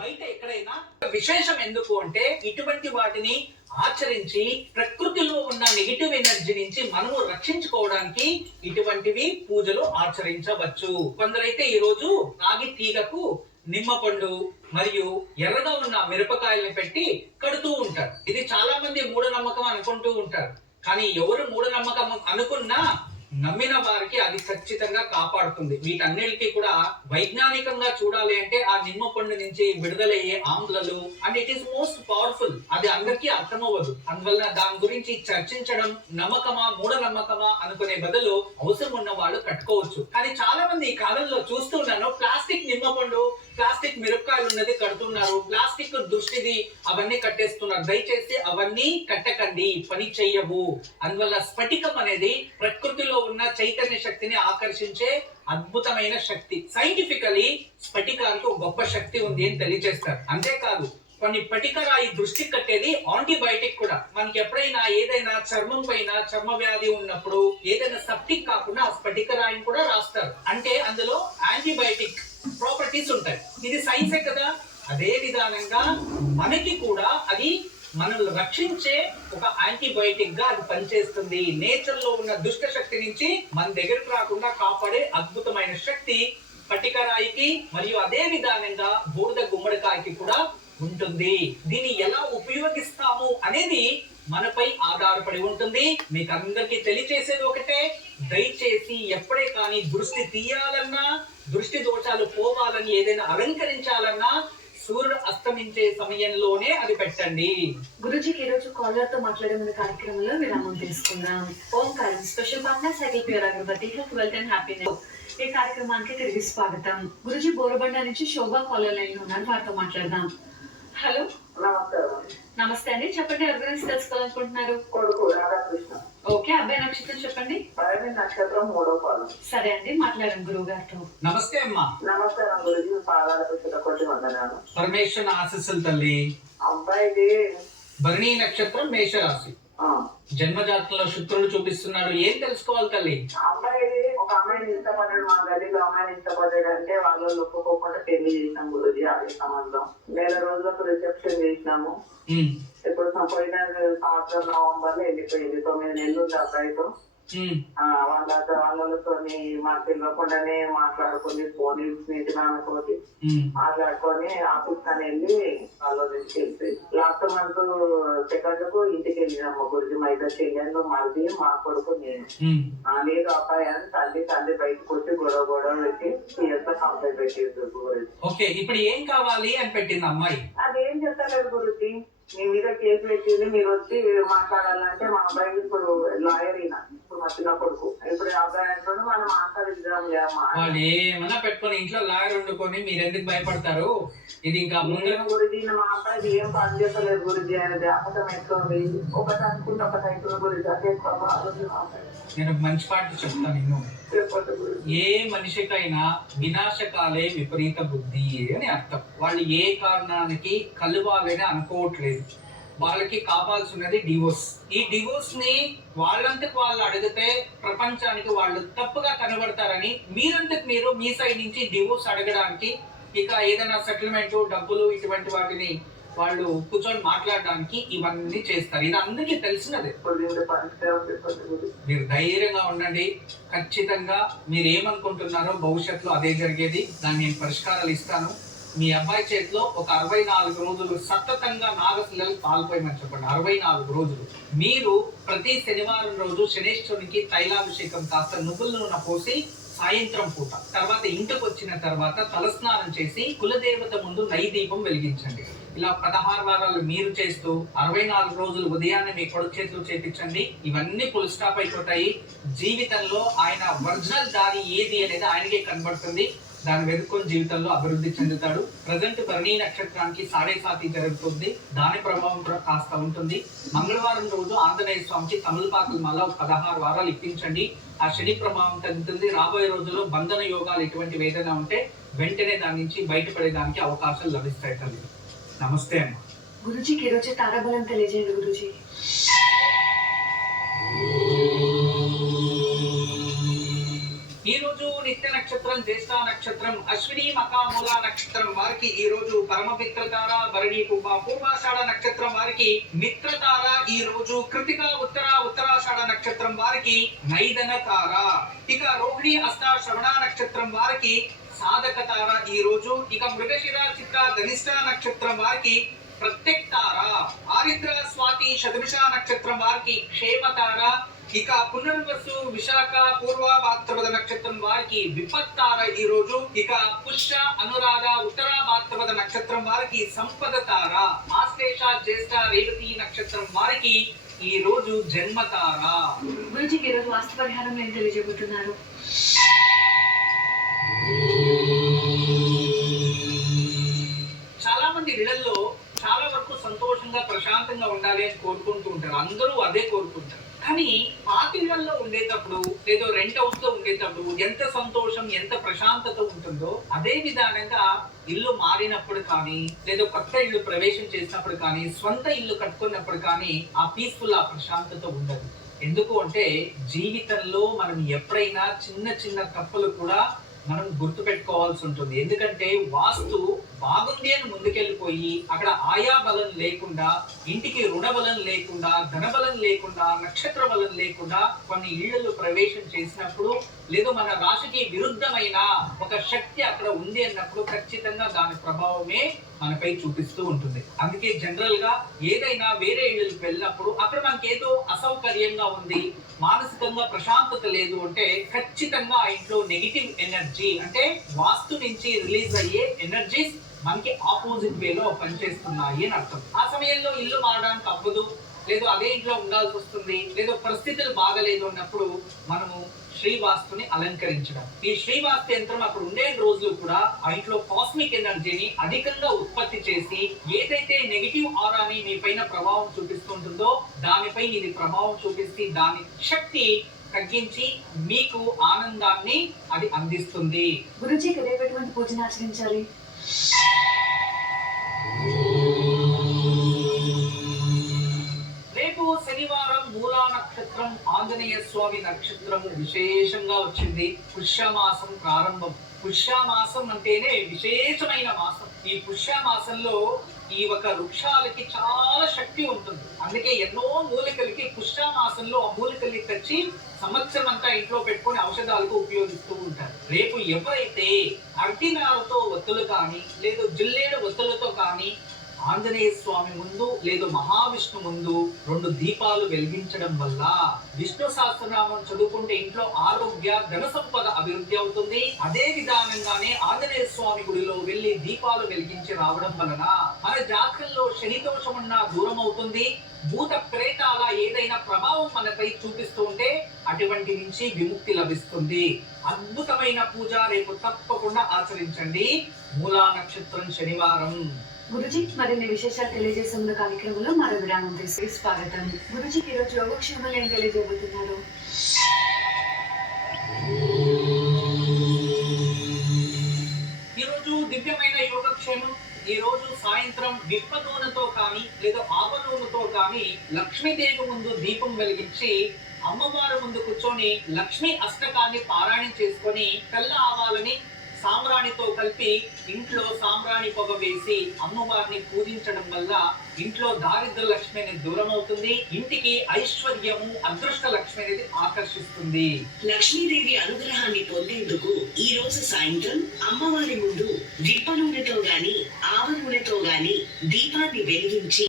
బయట ఎక్కడైనా విశేషం ఎందుకు అంటే ఇటువంటి వాటిని ఆచరించి ప్రకృతిలో ఉన్న నెగిటివ్ ఎనర్జీ నుంచి మనము రక్షించుకోవడానికి ఇటువంటివి పూజలు ఆచరించవచ్చు. కొందరైతే ఈ రోజు రాగి తీగకు నిమ్మపండు మరియు ఎర్రగా ఉన్న మిరపకాయల్ని పెట్టి కడుతూ ఉంటారు. ఇది చాలా మంది మూఢనమ్మకం అనుకుంటూ ఉంటారు. కానీ ఎవరు మూఢనమ్మకం అనుకున్నా నమ్మిన వారికి అది ఖచ్చితంగా కాపాడుతుంది. వీటన్నిటికీ కూడా వైజ్ఞానికంగా చూడాలి అంటే ఆ నిమ్మ పండు నుంచి విడుదలయ్యే ఆమ్లలు and it is most powerful అది అందరికీ అర్థమవ్వదు. అందువల్ల దాని గురించి చర్చించడం నమ్మకమా మూఢ నమ్మకమా అనుకునే బదులు అవసరం ఉన్న వాళ్ళు కట్టుకోవచ్చు. కానీ చాలా మంది ఈ కాలంలో చూస్తున్నాను ప్లాస్టిక్ నిమ్మ పండు ప్లాస్టిక్ మిరపకాయలు ఉన్నది కడుతున్నారు ప్లాస్టిక్ దృష్టిది అవన్నీ కట్టేస్తున్నారు. దయచేసి అవన్నీ కట్టకండి పని చెయ్యవు. అందువల్ల స్ఫటికం అనేది ప్రకృతిలో ఉన్న చైతన్య శక్తిని ఆకర్షించే అద్భుతమైన శక్తి. సైంటిఫికలీ స్ఫటికానికి ఒక గొప్ప శక్తి ఉంది అని తెలియజేస్తారు. అంతేకాదు కొన్ని పటికరాయి దృష్టి కట్టేది యాంటీబయాటిక్ కూడా. మనకి ఎప్పుడైనా ఏదైనా చర్మం పైన చర్మ వ్యాధి ఉన్నప్పుడు ఏదైనా సప్టిక్ కాకుండా ఆ స్ఫటికరాయిని కూడా రాస్తారు. అంటే అందులో యాంటీబయాటిక్ ప్రాపర్టీస్ ఉంటాయి. ఇది సైన్సే కదా? అదే విధానంగా మనకి కూడా అది మనల్ని రక్షించే ఒక యాంటీబయోటిక్గా అది పనిచేస్తుంది. నేచర్లో ఉన్న దుష్ట శక్తి నుంచి మన దగ్గరకు రాకుండా కాపాడే అద్భుతమైన శక్తి పట్టికరాయికి మరియు అదే విధానంగా బూడిద గుమ్మడికాయకి కూడా ఉంటుంది. దీన్ని ఎలా ఉపయోగిస్తాము అనేది మనపై ఆధారపడి ఉంటుంది. మీకు అందరికీ తెలియచేసేది ఒకటే దయచేసి ఎప్పుడే కానీ దృష్టి తీయాలన్నా దృష్టి దోషాలు పోవాలని ఏదైనా అలంకరించాలన్నా సూర్యుడు అస్తమించే సమయంలోనే అది పెట్టండి. గురుజీకి ఈ రోజు కాలర్తో మాట్లాడే కార్యక్రమంలో విరామం తీసుకుందాం Omkaram special partner cycle pure agarbatti health wealth and happiness ఈ కార్యక్రమానికి తిరిగి స్వాగతం. గురుజీ బోరబండ నుంచి శోభా కాలర్ లైన్లో ఉన్నారు. వారితో మాట్లాడదాం. హలో. నమస్కారం నమస్తే అండి. చెప్పండి ఎవరి గురించి తెలుసుకోవాలనుకుంటున్నారు? కొడుకు రాధాకృష్ణ. ఓకే అబ్బాయి నక్షత్రం చెప్పండి. పరమి నక్షత్రం మూడో పాదం. సరే అండి మాట్లాడండి గురువు గారితో నమస్తే అమ్మా నమస్కారం గురించి పాదాలకు చిన్నకొట్టి వందనాలు. పరమేశ్వర ఆశస్సులు తల్లి. అబ్బాయిది భరణి నక్షత్రం మేషరాశి. ఆ, జన్మజాతకంలో శుక్రుడు చూపిస్తున్నాడు. ఏం తెలుసుకోవాలి తల్లి? అబ్బాయిది ఒక అమ్మాయిని ఇష్టపడ్డాడు మా గదిలో అమ్మాయిని ఇష్టపడ్డాడు అంటే వాళ్ళు ఒప్పుకోకుండా పెళ్ళి చేసినాం గురుజీ అదే సంబంధం. నెల రోజులకు రిసెప్షన్ చేసినాము. ఇప్పుడు పోయిన సంవత్సరం నవంబర్లో వెళ్ళిపోయింది. తొమ్మిది నెలలు ఉంది అబ్బాయితో వాళ్ళ వాళ్ళతో మాకు తెలియకుండానే మాట్లాడుకుంది ఫోన్ స్నేహితు ఉమ్, మాట్లాడుకొని ఆఫీస్ అని వెళ్ళి వాళ్ళు తీసుకెళ్తే లాస్ట్ మంత్ సెకండ్కు ఇంటికి వెళ్ళినాము. గురించి మా ఇద్దరు చెల్లెళ్ళు మరిది మా కొడుకు నేను. ఆ, లేదు అబ్బాయి అని తల్లి తల్లి బయటకు వచ్చి గొడవ గొడవ పెట్టి సీఎస్ కంప్లైంట్ పెట్టేది గురించి ఓకే ఇప్పుడు ఏం కావాలి అని పెట్టింది అమ్మాయి? అదేం చెప్తలేదు గురించి మీ మీద కేసు పెట్టింది మీరు వచ్చి మాట్లాడాలంటే మా అబ్బాయి ఇప్పుడు లాయర్ అయినా. వాళ్ళు ఏమన్నా పెట్టుకొని ఇంట్లో లాయర్ వండుకొని మీరు ఎందుకు భయపడతారు? ఇది ఇంకా ముందు గురించి మా అబ్బాయి ఏం పని చేస్తలేదు గురించి ఆయన ఎట్లుంది ఒకటి అనుకుంటే ఒకటి అవుతుంది గురించి అదే నేను ఒక మంచి పాట చెప్తాను నేను. ఏ మనిషికైనా వినాశకాలే విపరీత బుద్ధి అని అర్థం. వాళ్ళు ఏ కారణానికి కలవాలని అనుకోవట్లేదు. వాళ్ళకి కావాల్సినది డివోర్స్. ఈ డివోర్స్ని వాళ్ళంతకు వాళ్ళు అడిగితే ప్రపంచానికి వాళ్ళు తప్పుగా కనబడతారని మీరంతకు మీరు మీ సైడ్ నుంచి డివోర్స్ అడగడానికి ఇక ఏదైనా సెటిల్మెంట్ డబ్బులు ఇటువంటి వాటిని వాళ్ళు కూర్చొని మాట్లాడడానికి ఇవన్నీ చేస్తారు. ఇది అందరికీ తెలిసినదే. మీరు ధైర్యంగా ఉండండి. ఖచ్చితంగా మీరు ఏమనుకుంటున్నారో భవిష్యత్తులో అదే జరిగేది. దాన్ని నేను పరిష్కారాలు ఇస్తాను. మీ అబ్బాయి చేతిలో ఒక అరవై నాలుగు రోజులు సతతంగా నాగశిలలు పాల్పోయమని చెప్పండి. అరవై నాలుగు రోజులు. మీరు ప్రతి శనివారం రోజు శనేశ్వరునికి తైలాభిషేకం కాస్త నువ్వుల నూనె పోసి సాయంత్రం పూట తర్వాత ఇంటికి వచ్చిన తర్వాత తలస్నానం చేసి కులదేవత ముందు నై దీపం వెలిగించండి. ఇలా పదహారు వారాలు మీరు చేస్తూ అరవై నాలుగు రోజులు ఉదయాన్నే మీ కొడుకు చేతులు చేపించండి. ఇవన్నీ ఫుల్ స్టాప్ అయిపోతాయి. జీవితంలో ఆయన ఒరిజినల్ దారి ఏది అనేది ఆయనకే కనబడుతుంది. దాన్ని వెతుక్కొని జీవితంలో అభివృద్ధి చెందుతాడు. ప్రజెంట్ భరణి నక్షత్రానికి సాడే సాతి జరుగుతుంది. దాని ప్రభావం కూడా కాస్త ఉంటుంది. మంగళవారం రోజు ఆంజనేయ స్వామికి తమిళపాకులు మళ్ళా ఒక పదహారు వారాలు ఇప్పించండి. ఆ శని ప్రభావం తగ్గుతుంది. రాబోయే రోజుల్లో బంధన యోగాలు ఎటువంటి ఏదైనా ఉంటే వెంటనే దాని నుంచి బయటపడేదానికి అవకాశాలు లభిస్తాయి తల్లి. నమస్తే అమ్మ. గురుజీకి ఈరోజు తారాబలం తెలియజేయండి గురుజీ. ఈ రోజు నిత్య నక్షత్రం జ్యేష్ఠ నక్షత్రం అశ్విని మకామూల నక్షత్రం వారికి ఈ రోజు పరమ మిత్రతార భరణి పూర్వాషాఢ నక్షత్రం వారికి మిత్రతార ఈ రోజు కృతిక ఉత్తర ఉత్తరాషాఢ నక్షత్రం వారికి నైదన తార. ఇక రోహిణి అష్ట శ్రవణ నక్షత్రం వారికి సాధక తార ఈ రోజు ఇక మృగశిర చిత్ర ధనిష్ట నక్షత్రం వారికి ప్రత్యక్ తార. ఆరిద్ర స్వాతి శతమిష నక్షత్రం వారికి క్షేమ తార. ఇక పునర్వసు విశాఖ పూర్వ భాద్రపద నక్షత్రం వారికి విపత్తార ఈ రోజు. ఇక పుష్య అనురాధ ఉత్తర భాద్రపద నక్షత్రం వారికి సంపద తార. ఆశ్లేష జ్యేష్ఠ రేవతి నక్షత్రం వారికి ఈ రోజు జన్మతార గురుజీకి ఈ రోజు వాస్తు పరిహారం ఏం తెలియజేయబోతున్నారు చాలా మంది ఇళ్ళలో చాలా వరకు సంతోషంగా ప్రశాంతంగా ఉండాలి అని కోరుకుంటూ ఉంటారు. అందరూ అదే కోరుకుంటారు. కానీ పాత ఉండేటప్పుడు లేదో రెంట్ హౌస్లో ఉండేటప్పుడు ఎంత సంతోషం ఎంత ప్రశాంతత ఉంటుందో అదే విధానంగా ఇల్లు మారినప్పుడు కానీ లేదో కొత్త ఇల్లు ప్రవేశం చేసినప్పుడు కానీ సొంత ఇల్లు కట్టుకున్నప్పుడు కానీ ఆ పీస్ఫుల్ ఆ ప్రశాంతత ఉండదు. ఎందుకు అంటే జీవితంలో మనం ఎప్పుడైనా చిన్న చిన్న తప్పులు కూడా మనం గుర్తు పెట్టుకోవాల్సి ఉంటుంది. ఎందుకంటే వాస్తు బాగుంది అని ముందుకెళ్ళిపోయి అక్కడ ఆయా బలం లేకుండా ఇంటికి రుణ బలం లేకుండా ధనబలం లేకుండా నక్షత్ర బలం లేకుండా కొన్ని ఇళ్ళలో ప్రవేశం చేసినప్పుడు లేదు మన రాశికి విరుద్ధమైన ఒక శక్తి అక్కడ ఉంది అన్నప్పుడు ఖచ్చితంగా దాని ప్రభావమే మనపై చూపిస్తూ ఉంటుంది. అందుకే జనరల్గా ఏదైనా వేరే ఇళ్ళకి వెళ్ళినప్పుడు అక్కడ మనకి ఏదో అసౌకర్యంగా ఉంది మానసికంగా ప్రశాంతత లేదు అంటే ఖచ్చితంగా ఆ ఇంట్లో నెగిటివ్ ఎనర్జీ అంటే వాస్తు నుంచి రిలీజ్ అయ్యే ఎనర్జీస్ మనకి ఆపోజిట్ వేలో పనిచేస్తున్నాయి అని అర్థం. ఆ సమయంలో ఇల్లు మారడానికి అవ్వదు లేదు అదే ఇంట్లో ఉండాల్సి వస్తుంది లేదు పరిస్థితులు బాగలేదు అన్నప్పుడు మనము శ్రీవాస్తుని అలంకరించడం. ఈ శ్రీవాస్తు యంత్రం అక్కడ ఉండే రోజులు కూడా ఆ ఇంట్లో కాస్మిక్ ఎనర్జీని అధికంగా ఉత్పత్తి చేసి ఏదైతే నెగిటివ్ ఆరాని మీ పైన ప్రభావం చూపిస్తుంటుందో దానిపై ఇది ప్రభావం చూపిస్తే దాని శక్తి తగ్గించి మీకు ఆనందాన్ని అది అందిస్తుంది. గురించి రేపు ఎటువంటి పూజను ఆచరించాలి. రేపు శనివారం మూలా నక్షత్రం ఆంజనేయ స్వామి నక్షత్రం విశేషంగా వచ్చింది. పుష్యమాసం ప్రారంభం. పుష్యమాసం అంటేనే విశేషమైన మాసం. ఈ పుష్యమాసంలో ఈ ఒక వృక్షాలకి చాలా శక్తి ఉంటుంది. అందుకే ఎన్నో మూలికలకి పుష్యమాసంలో ఆ మూలికల్ని తెచ్చి సంవత్సరం ఇంట్లో పెట్టుకొని ఔషధాలకు ఉపయోగిస్తూ ఉంటారు. రేపు ఎవరైతే అర్టినారతో ఒత్తులు కానీ లేదా జిల్లేడు ఒత్తులతో కానీ ఆంజనేయ స్వామి ముందు లేదు మహావిష్ణు ముందు రెండు దీపాలు వెలిగించడం వల్ల విష్ణు సహస్రనామం చదువుకుంటే ఇంట్లో ఆరోగ్య ధన సంపద అభివృద్ధి అవుతుంది. అదే విధానంగానే ఆంజనేయ స్వామి గుడిలో వెళ్ళి దీపాలు వెలిగించి రావడం వలన మన జాతకంలో శని ఉన్న దూరం అవుతుంది భూత ప్రేతాల ఏదైనా ప్రభావం మనపై చూపిస్తూ ఉంటే అటువంటి నుంచి విముక్తి లభిస్తుంది. అద్భుతమైన పూజ రేపు తప్పకుండా ఆచరించండి. మూలా నక్షత్రం శనివారం. గురుజీ మరిన్ని విశేషాలు తెలియజేసే ముందు కార్యక్రమంలో మరో విరామం తీసుకుని స్వాగతం. గురుజీకి ఈ రోజు యోగక్షేమాలు ఏం తెలియజేయబోతున్నారు? ఈ రోజు దివ్యమైన యోగక్షేమం ఈ రోజు సాయంత్రం విప్ప నూనెతో కానీ లేదా ఆవ నూనెతో కానీ లక్ష్మీదేవి ముందు దీపం వెలిగించి అమ్మవారి ముందు కూర్చొని లక్ష్మీ అష్టకాన్ని పారాయణం చేసుకొని తెల్ల ఆవాలని సాంబ్రాణితో కలిపి ఇంట్లో సాంబ్రాణి పొగ వేసి అమ్మవారిని పూజించడం వల్ల ఇంట్లో దారిద్ర లక్ష్మి అనేది దూరం అవుతుంది ఇంటికి ఐశ్వర్యము అదృష్ట లక్ష్మి అనేది ఆకర్షిస్తుంది. లక్ష్మీదేవి అనుగ్రహాన్ని పొందేందుకు ఈ రోజు సాయంత్రం అమ్మవారి ముందు విప్ప నూనెతో గాని ఆవ నూనెతో గాని దీపాన్ని వెలిగించి